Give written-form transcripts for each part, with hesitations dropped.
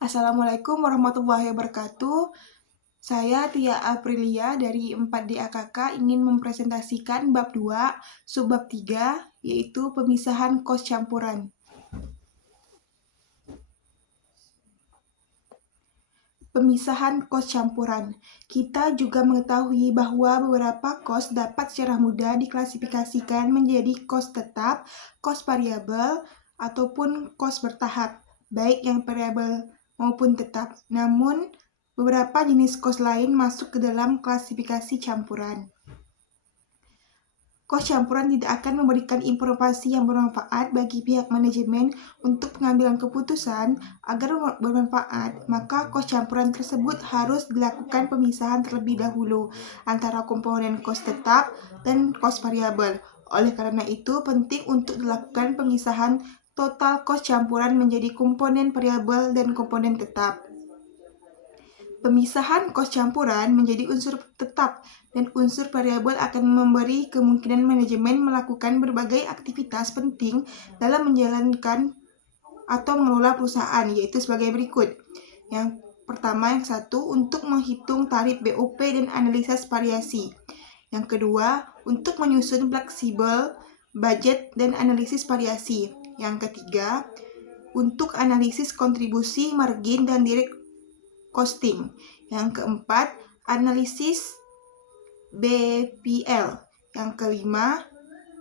Assalamualaikum warahmatullahi wabarakatuh. Saya Tia Aprilia dari 4D AKK ingin mempresentasikan bab 2, subbab 3, yaitu pemisahan kos campuran. Pemisahan kos campuran. Kita juga mengetahui bahwa beberapa kos dapat secara mudah diklasifikasikan menjadi kos tetap, kos variabel, ataupun kos bertahap, baik yang variabel maupun tetap. Namun, beberapa jenis kos lain masuk ke dalam klasifikasi campuran. Kos campuran tidak akan memberikan informasi yang bermanfaat bagi pihak manajemen untuk pengambilan keputusan. Agar bermanfaat, maka kos campuran tersebut harus dilakukan pemisahan terlebih dahulu antara komponen kos tetap dan kos variabel. Oleh karena itu, penting untuk dilakukan pemisahan total kos campuran menjadi komponen variabel dan komponen tetap. Pemisahan kos campuran menjadi unsur tetap dan unsur variabel akan memberi kemungkinan manajemen melakukan berbagai aktivitas penting dalam menjalankan atau mengelola perusahaan, yaitu sebagai berikut. Yang pertama, yang satu, untuk menghitung tarif BOP dan analisis variasi. Yang kedua, untuk menyusun fleksibel, budget, dan analisis variasi. Yang ketiga, untuk analisis kontribusi, margin, dan direct costing. Yang keempat, analisis BPL. Yang kelima,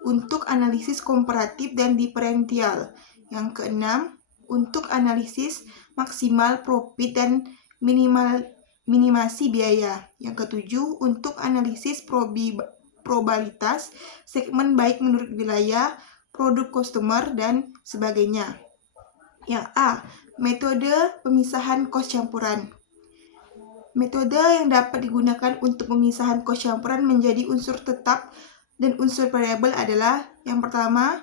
untuk analisis komparatif dan diferensial. Yang keenam, untuk analisis maksimal profit dan minimasi biaya. Yang ketujuh, untuk analisis probabilitas segmen baik menurut wilayah, produk customer, dan sebagainya. Yang A, metode pemisahan kos campuran. Metode yang dapat digunakan untuk pemisahan kos campuran menjadi unsur tetap dan unsur variabel adalah: yang pertama,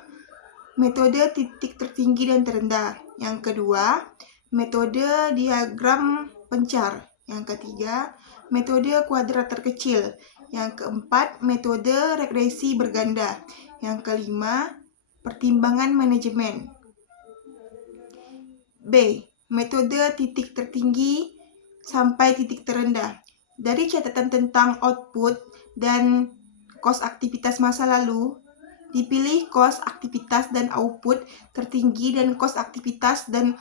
metode titik tertinggi dan terendah. Yang kedua, metode diagram pencar. Yang ketiga, metode kuadrat terkecil. Yang keempat, metode regresi berganda. Yang kelima, pertimbangan manajemen. B, metode titik tertinggi sampai titik terendah. Dari catatan tentang output dan kos aktivitas masa lalu, dipilih kos aktivitas dan output tertinggi dan kos aktivitas dan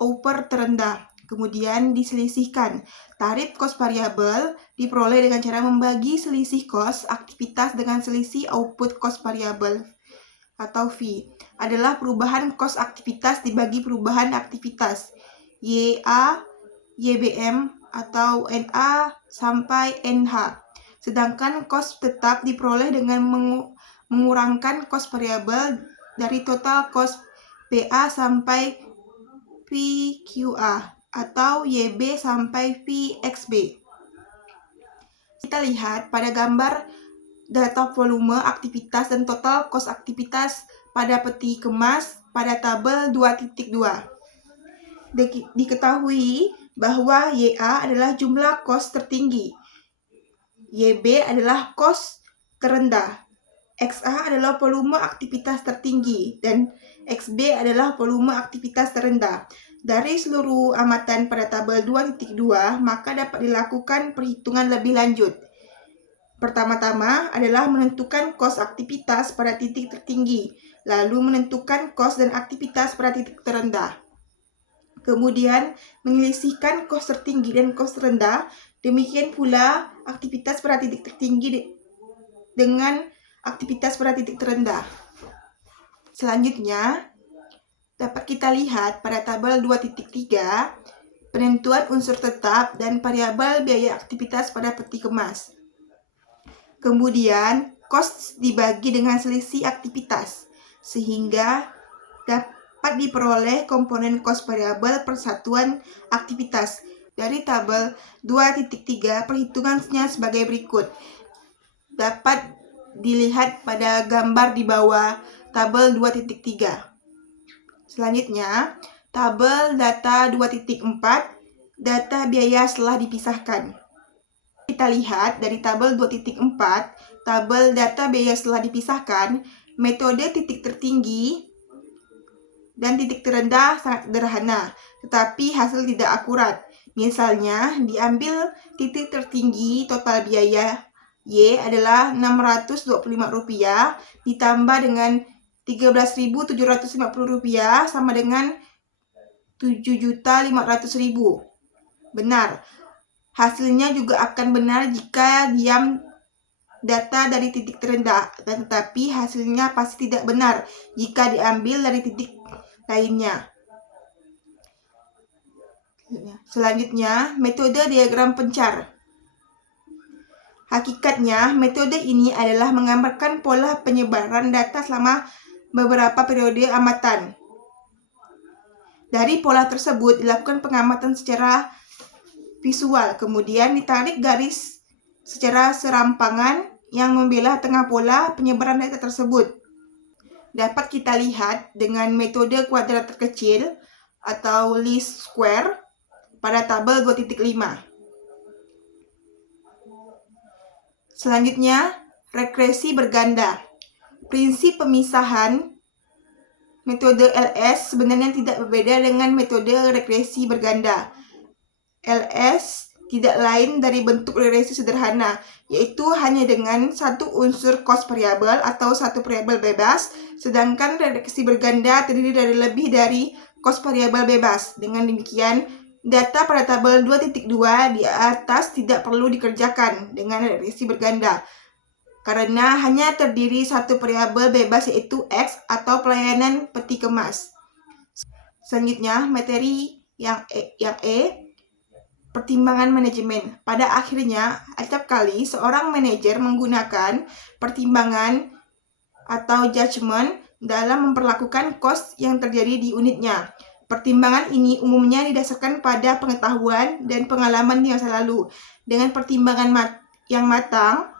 output terendah. Kemudian diselisihkan. Tarif kos variabel diperoleh dengan cara membagi selisih kos aktivitas dengan selisih output kos variabel atau V adalah perubahan kos aktivitas dibagi perubahan aktivitas YA, YBM, atau NA sampai NH. Sedangkan kos tetap diperoleh dengan mengurangkan kos variabel dari total kos PA sampai PQA atau YB sampai VXB. Kita lihat pada gambar data volume aktivitas dan total kos aktivitas pada peti kemas pada tabel 2.2. Diketahui bahwa YA adalah jumlah kos tertinggi, YB adalah kos terendah, XA adalah volume aktivitas tertinggi, dan XB adalah volume aktivitas terendah. Dari seluruh amatan pada tabel 2.2, maka dapat dilakukan perhitungan lebih lanjut. Pertama-tama adalah menentukan kos aktivitas pada titik tertinggi, lalu menentukan kos dan aktivitas pada titik terendah. Kemudian menyelisihkan kos tertinggi dan kos terendah, demikian pula aktivitas pada titik tertinggi dengan aktivitas pada titik terendah. Selanjutnya, dapat kita lihat pada tabel 2.3, penentuan unsur tetap dan variabel biaya aktivitas pada peti kemas. Kemudian, kos dibagi dengan selisih aktivitas, sehingga dapat diperoleh komponen kos variabel persatuan aktivitas. Dari tabel 2.3, perhitungannya sebagai berikut. Dapat dilihat pada gambar di bawah tabel 2.3. Selanjutnya, tabel data 2.4, data biaya setelah dipisahkan. Kita lihat dari tabel 2.4, tabel data biaya setelah dipisahkan, metode titik tertinggi dan titik terendah sangat sederhana, tetapi hasil tidak akurat. Misalnya, diambil titik tertinggi total biaya Y adalah Rp625 ditambah dengan Rp13.750 sama dengan Rp7.500.000. Benar. Hasilnya juga akan benar jika diam data dari titik terendah, tetapi hasilnya pasti tidak benar jika diambil dari titik lainnya. Selanjutnya, metode diagram pencar. Hakikatnya, metode ini adalah menggambarkan pola penyebaran data selama beberapa periode amatan. Dari pola tersebut dilakukan pengamatan secara visual, kemudian ditarik garis secara serampangan yang membelah tengah pola penyebaran data tersebut. Dapat kita lihat dengan metode kuadrat terkecil atau least square pada tabel 2.5. Selanjutnya, regresi berganda. Prinsip pemisahan metode LS sebenarnya tidak berbeda dengan metode regresi berganda. LS tidak lain dari bentuk regresi sederhana, yaitu hanya dengan satu unsur cost variabel atau satu variabel bebas, sedangkan regresi berganda terdiri dari lebih dari cost variabel bebas. Dengan demikian, data pada tabel 2.2 di atas tidak perlu dikerjakan dengan regresi berganda, karena hanya terdiri satu variabel bebas yaitu X atau pelayanan peti kemas. Selanjutnya, materi yang E, pertimbangan manajemen. Pada akhirnya, setiap kali seorang manajer menggunakan pertimbangan atau judgement dalam memperlakukan cost yang terjadi di unitnya. Pertimbangan ini umumnya didasarkan pada pengetahuan dan pengalaman di masa lalu. Dengan pertimbangan yang matang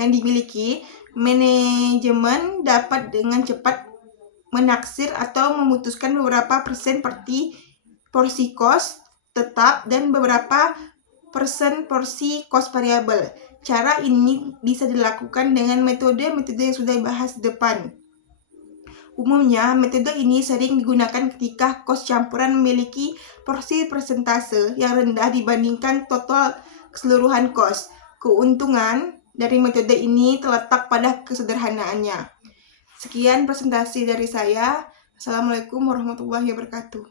yang dimiliki, manajemen dapat dengan cepat menaksir atau memutuskan beberapa persen porsi cost tetap dan beberapa persen porsi cost variabel. Cara ini bisa dilakukan dengan metode-metode yang sudah dibahas di depan. Umumnya, metode ini sering digunakan ketika cost campuran memiliki porsi persentase yang rendah dibandingkan total keseluruhan cost. Keuntungan dari metode ini terletak pada kesederhanaannya. Sekian presentasi dari saya. Assalamualaikum warahmatullahi wabarakatuh.